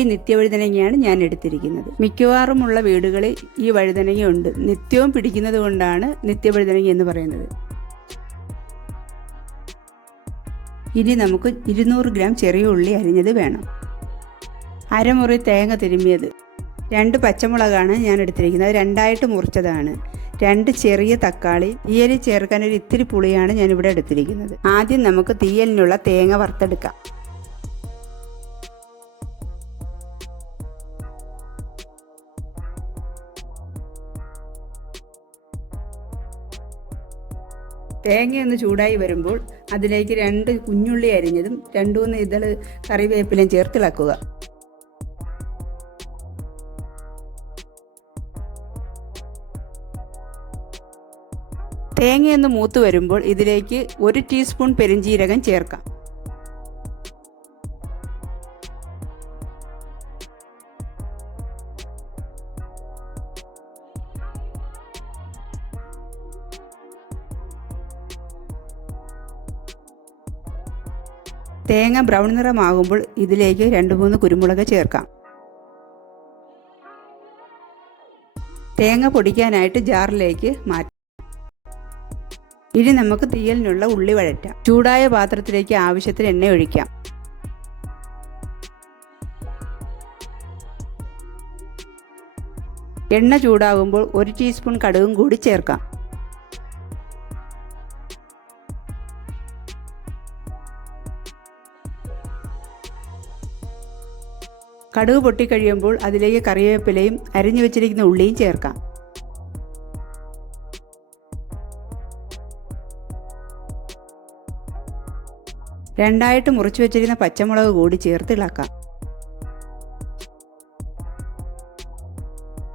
ഈ നിത്യവഴുതനങ്ങയാണ് ഞാൻ എടുത്തിരിക്കുന്നത്. മിക്കവാറുമുള്ള വീടുകളിൽ ഈ വഴുതനങ്ങയുണ്ട്. നിത്യവും പിടിക്കുന്നത് കൊണ്ടാണ് നിത്യവഴുതനങ്ങ എന്ന് പറയുന്നത്. ഇനി നമുക്ക് 200 ഗ്രാം ചെറിയ ഉള്ളി അരിഞ്ഞത് വേണം. അരമുറി തേങ്ങ തിരുമ്മിയത്, 2 പച്ചമുളകാണ് ഞാൻ എടുത്തിരിക്കുന്നത്, 2ആയിട്ട് മുറിച്ചതാണ്. 2 ചെറിയ തക്കാളി, തീയലിൽ ചേർക്കാൻ ഒരു ഇത്തിരി പുളിയാണ് ഞാനിവിടെ എടുത്തിരിക്കുന്നത്. ആദ്യം നമുക്ക് തീയലിനുള്ള തേങ്ങ വറുത്തെടുക്കാം. തേങ്ങയൊന്ന് ചൂടായി വരുമ്പോൾ അതിലേക്ക് 2 കുഞ്ഞുള്ളി അരിഞ്ഞതും 2-3 ഇതൾ കറിവേപ്പിലയും ചേർത്തിളക്കുക. തേങ്ങയൊന്ന് മൂത്ത് വരുമ്പോൾ ഇതിലേക്ക് 1 ടീസ്പൂൺ പെരുംജീരകം ചേർക്കാം. തേങ്ങ ബ്രൗൺ നിറമാകുമ്പോൾ ഇതിലേക്ക് 2-3 കുരുമുളക് ചേർക്കാം. തേങ്ങ പൊടിക്കാനായിട്ട് ജാറിലേക്ക് മാറ്റാം. ഇനി നമുക്ക് തീയലിനുള്ള ഉള്ളി വഴറ്റാം. ചൂടായ പാത്രത്തിലേക്ക് ആവശ്യത്തിന് എണ്ണ ഒഴിക്കാം. എണ്ണ ചൂടാകുമ്പോൾ 1 ടീസ്പൂൺ കടുകും കൂടി ചേർക്കാം. കടുക് പൊട്ടിക്കഴിയുമ്പോൾ അതിലേക്ക് കറിവേപ്പിലയും അരിഞ്ഞു വെച്ചിരിക്കുന്ന ഉള്ളിയും ചേർക്കാം. രണ്ടായിട്ട് മുറിച്ചു വെച്ചിരിക്കുന്ന പച്ചമുളക് കൂടി ചേർത്ത് ഇളക്കാം.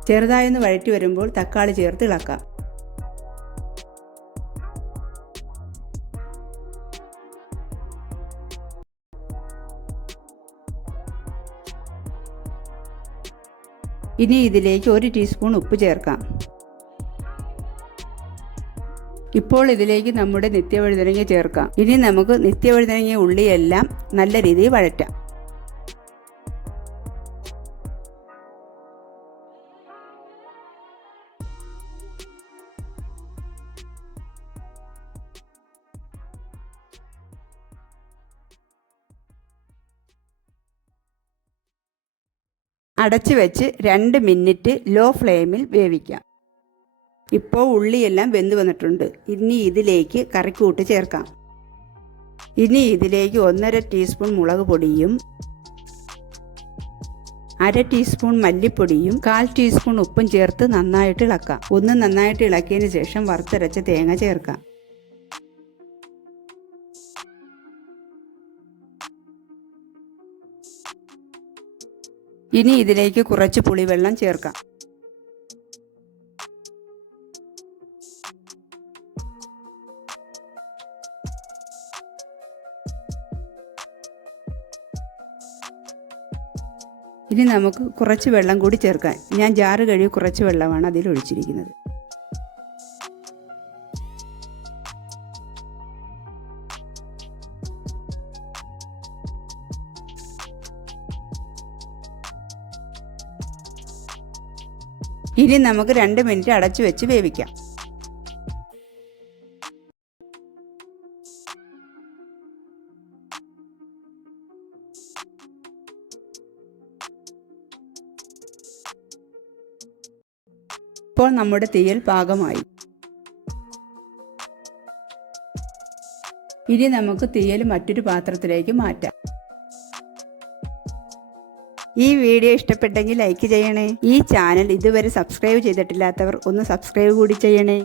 ചെറുതായൊന്ന് വഴറ്റി വരുമ്പോൾ തക്കാളി ചേർത്ത് ഇളക്കാം. ഇനി ഇതിലേക്ക് 1 ടീസ്പൂൺ ഉപ്പ് ചേർക്കാം. ഇപ്പോൾ ഇതിലേക്ക് നമ്മുടെ നിത്യവഴുതനങ്ങ ചേർക്കാം. ഇനി നമുക്ക് നിത്യവഴുതനങ്ങ ഉള്ളിയെല്ലാം നല്ല രീതിയിൽ വഴറ്റാം. അടച്ചു വെച്ച് 2 മിനിറ്റ് ലോ ഫ്ലെയിമിൽ വേവിക്കാം. ഇപ്പോൾ ഉള്ളിയെല്ലാം വെന്ത് വന്നിട്ടുണ്ട്. ഇനി ഇതിലേക്ക് കറിക്കൂട്ട് ചേർക്കാം. ഇനി ഇതിലേക്ക് 1.5 ടീസ്പൂൺ മുളക് പൊടിയും 1/2 ടീസ്പൂൺ മല്ലിപ്പൊടിയും 1/4 ടീസ്പൂൺ ഉപ്പും ചേർത്ത് നന്നായിട്ട് ഇളക്കാം. ഒന്ന് നന്നായിട്ട് ഇളക്കിയതിന് ശേഷം വറുത്തരച്ച തേങ്ങ ചേർക്കാം. ഇനി ഇതിലേക്ക് കുറച്ച് പുളിവെള്ളം ചേർക്കാം. ഇനി നമുക്ക് കുറച്ച് വെള്ളം കൂടി ചേർക്കാം. ഞാൻ ജാറ് കഴുകി കുറച്ച് വെള്ളമാണ് അതിൽ ഒഴിച്ചിരിക്കുന്നത്. ഇനി നമുക്ക് 2 മിനിറ്റ് അടച്ചു വെച്ച് വേവിക്കാം. ഇപ്പോൾ നമ്മുടെ തീയൽ പാകമായി. ഇനി നമുക്ക് തീയൽ മറ്റൊരു പാത്രത്തിലേക്ക് മാറ്റാം. ഈ വീഡിയോ ഇഷ്ടപ്പെട്ടെങ്കിൽ ലൈക്ക് ചെയ്യണേ. ഈ ചാനൽ ഇതുവരെ സബ്സ്ക്രൈബ് ചെയ്തിട്ടില്ലാത്തവർ ഒന്ന് സബ്സ്ക്രൈബ് കൂടി ചെയ്യണേ.